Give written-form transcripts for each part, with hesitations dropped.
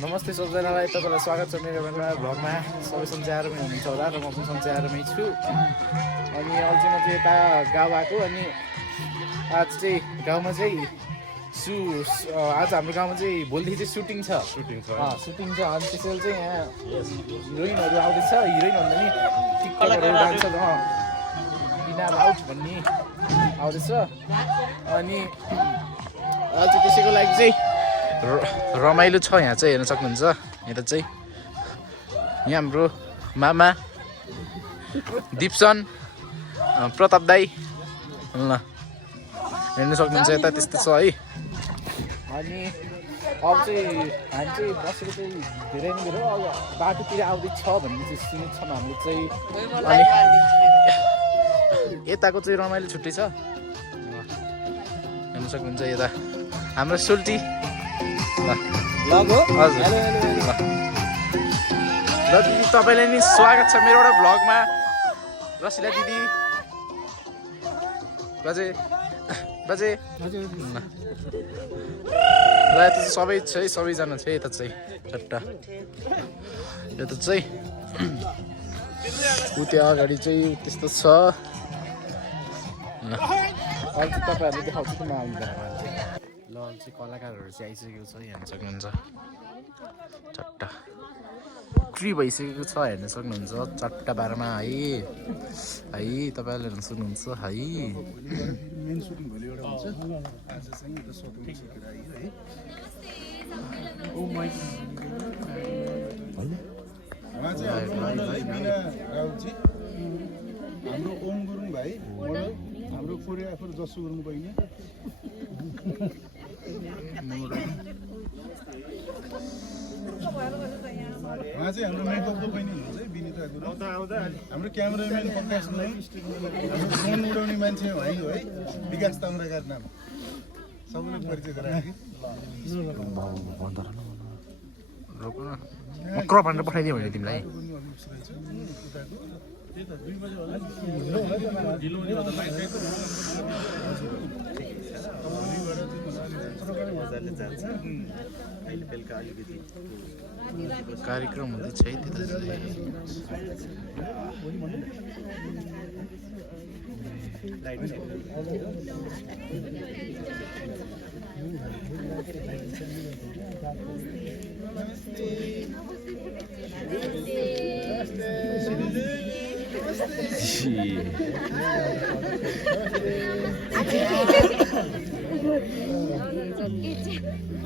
नमस्ते सबैजनालाई तपाईँलाई स्वागत छ मेरो भ्लगमा। सबै सन्चै आरामै हुनुहुन्छ होला र म पनि सन्चै आरामै छु। अनि अहिले चाहिँ म चाहिँ यता गाउँ आएको। अनि आज चाहिँ गाउँमा चाहिँ आज हाम्रो गाउँमा चाहिँ भोलिदेखि चाहिँ सुटिङ छ। अनि त्यसैले चाहिँ यहाँ हिरोइनहरू आउँदैछ। हिरोइन भन्दा नि टिकटकहरू डान्सर बिना लाउड भन्ने आउँदैछ। अनि अहिले चाहिँ त्यसैको लागि चाहिँ रमाइलो छ। यहाँ चाहिँ हेर्न सक्नुहुन्छ। यता चाहिँ यहाँ हाम्रो मामा दिप्सन प्रताप दाई ल हेर्न सक्नुहुन्छ। यता त्यस्तो छ है। अनि अब चाहिँ हामी चाहिँ बसेको चाहिँ धेरै नै धेरै अब बाटोतिर आउँदैछ भन्ने चाहिँ सुनेको छौँ हामीले चाहिँ। अनि यताको चाहिँ रमाइलो छुट्टै छ। हेर्न सक्नुहुन्छ यता हाम्रो सोल्टी हजुर ल दिदी तपाईँलाई नि स्वागत छ मेरो एउटा भ्लगमा। रसिला दिदी बाजे बाजे र यता चाहिँ सबै छ है, सबैजना छ यता चाहिँ चट्टा। यता चाहिँ ऊ त्यो अगाडि चाहिँ त्यस्तो छ। अहिले चाहिँ तपाईँहरूले देखाउँछु कि म आउँदैन। ल चाहिँ कलाकारहरू चाहिँ आइसकेको छ हेर्न सक्नुहुन्छ। चट्टा फ्री भइसकेको छ हेर्न सक्नुहुन्छ। चट्टा बाह्रमा है तपाईँहरूले हेर्न सक्नुहुन्छ है। मेन सुटिङ भोलि एउटा हुन्छ। आज चाहिँ एउटा सटो सकेर आयो है। उहाँ चाहिँ मिना राउतजी, हाम्रो ओम गुरुङ भाइ, हाम्रो कोरियोग्राफर जसु गुरुङ बहिनी, उहाँ चाहिँ हाम्रो मेकअपको बहिनी हुनुहुन्छ है विनिता गुरुङ, हाम्रो क्यामेराम्यान प्रकाश नाम, हाम्रो फोन उडाउने मान्छे भाइ हो है विकास ताम्राकार नाम। सबैलाई परिचय गराएको क्रप हानेर पठाइदियो भने तिमीलाई। कार्यक्रम हुँदैछ है त्यता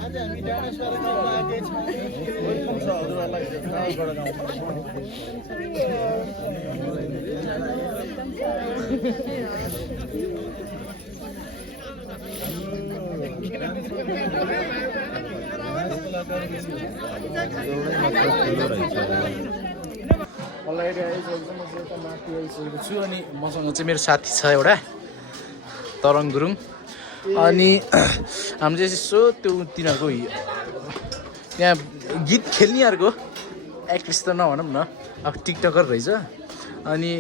आज हामी डाँडास्वर गाउँमा आएकै माथि आइसकेको छु। अनि मसँग चाहिँ मेरो साथी छ एउटा तरङ गुरुङ। अनि हामी चाहिँ यसो त्यो तिनीहरूको त्यहाँ गीत खेल्नेहरूको एक्ट्रेस त नभनौँ न, अब टिकटकर रहेछ। अनि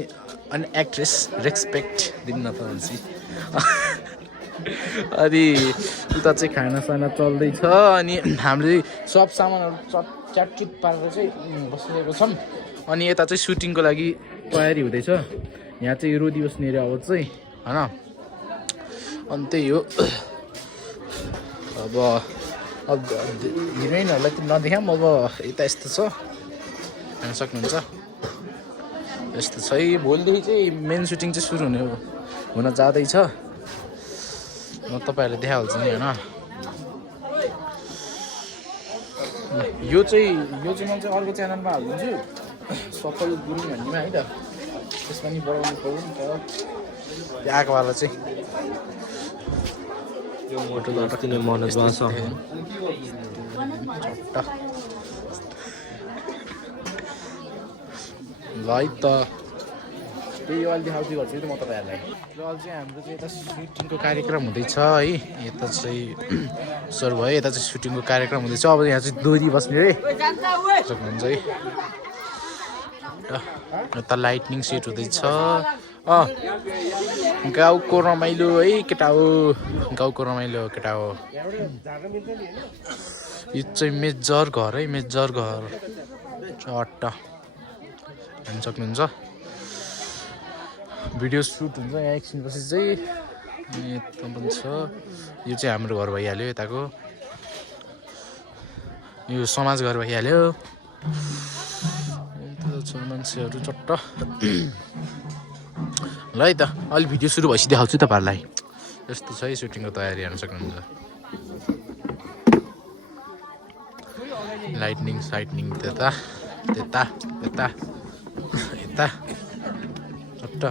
एक्ट्रेस रेस्पेक्ट दिनु न त भन्छ। अनि उता चाहिँ खानासाना चल्दैछ। अनि हामीले सब सामानहरू च्याटचुट पारेर चाहिँ बसिरहेको छौँ। अनि यता चाहिँ सुटिङको लागि तयारी हुँदैछ। यहाँ चाहिँ रोदी बस्ने अरे अब चाहिँ होइन। अनि त्यही हो। अब हिरोइनहरूलाई त नदेखाऊँ। अब यता यस्तो छ हेर्न सक्नुहुन्छ। यस्तो छ है। भोलिदेखि चाहिँ मेन सुटिङ चाहिँ सुरु हुन जाँदैछ। म तपाईँहरूले देखाइहाल्छु नि होइन। यो चाहिँ म चाहिँ अर्को च्यानलमा हालिदिन्छु, सफल गुरुङ भन्नेमा है त। त्यसमा नि बढाउनु पऱ्यो नि त त्यो आएकोवाला चाहिँ। ल है त त्यही अहिले देखाउँदै गर्छु नि म तपाईँहरूलाई। र अहिले चाहिँ हाम्रो चाहिँ यता सुटिङको कार्यक्रम हुँदैछ है। यता चाहिँ सर भयो। यता चाहिँ सुटिङको कार्यक्रम हुँदैछ। अब यहाँ चाहिँ दोरी बस्ने है सक्नुहुन्छ है। यता लाइटनिङ सेट हुँदैछ। गाउँको रमाइलो है केटा हो, गाउँको रमाइलो केटा हो। यो चाहिँ मेजर घर है, मेजर घर चट्ट हेर्न सक्नुहुन्छ। भिडियो सुट हुन्छ यहाँ एकछिनपछि चाहिँ। यता पनि छ, यो चाहिँ हाम्रो घर भइहाल्यो यताको, यो समाज घर भइहाल्यो। छ मान्छेहरू चट्ट। ल है त अलि भिडियो सुरु भएपछि देखाउँछु तपाईँहरूलाई। यस्तो छ है सुटिङको तयारी हेर्न सक्नुहुन्छ। लाइटनिङ साइटनिङ त्यता त्यता यता यता चट्ट।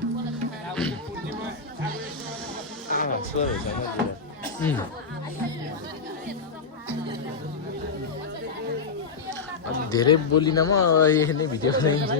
धेरै बोलिनँ म, यही नै भिडियो बनाइन्छु।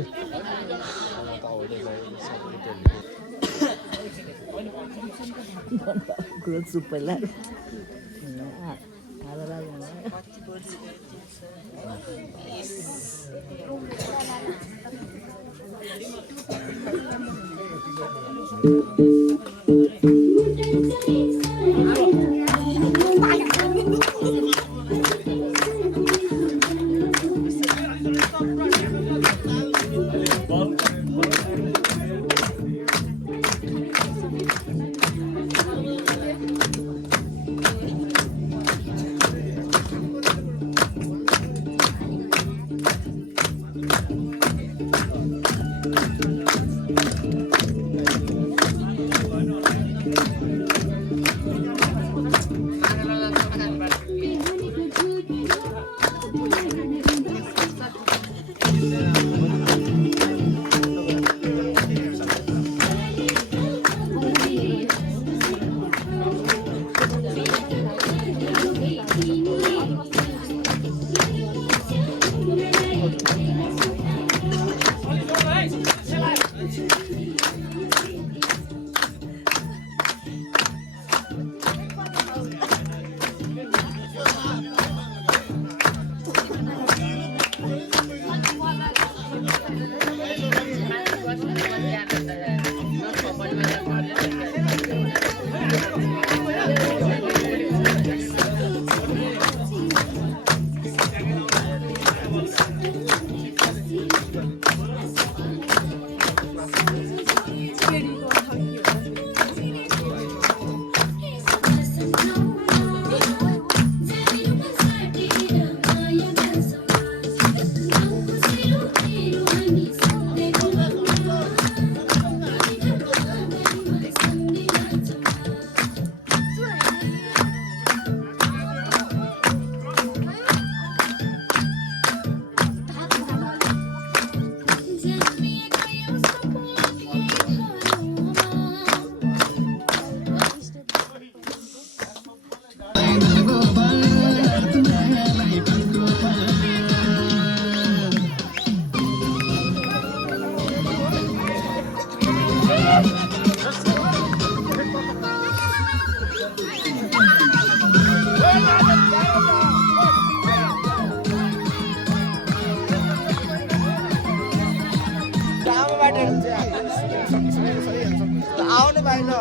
आउनु भाइ ल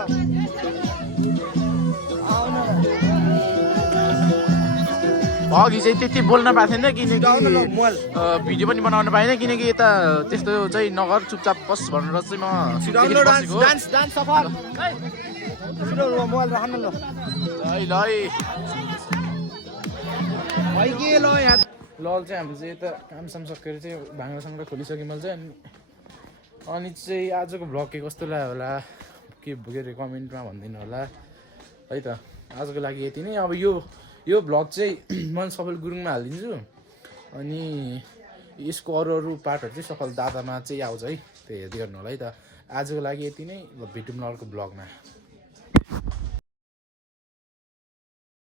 अघि चाहिँ त्यति बोल्न पाएको थिएन किनकि भिडियो पनि बनाउन पाएन, किनकि यता त्यस्तो चाहिँ नगर चुपचाप बस भनेर चाहिँ म बसेको हो। लल चाहिँ हाम्रो चाहिँ यता कामसाम सकेर चाहिँ भाङ्रासाङ्रा खोलिसक्यो मैले चाहिँ। अनि चाहिँ आजको भ्लग के कस्तो लाग्यो होला के अरे कमेन्टमा भनिदिनु होला है त। आजको लागि यति नै। अब यो भ्लग चाहिँ मैले सफल गुरुङमा हालिदिन्छु, अनि यसको अरू पार्टहरू चाहिँ सफल दादामा चाहिँ आउँछ है, त्यो हेर्दै गर्नु होला है त। आजको लागि यति नै, भेटौँ अर्को भ्लगमा।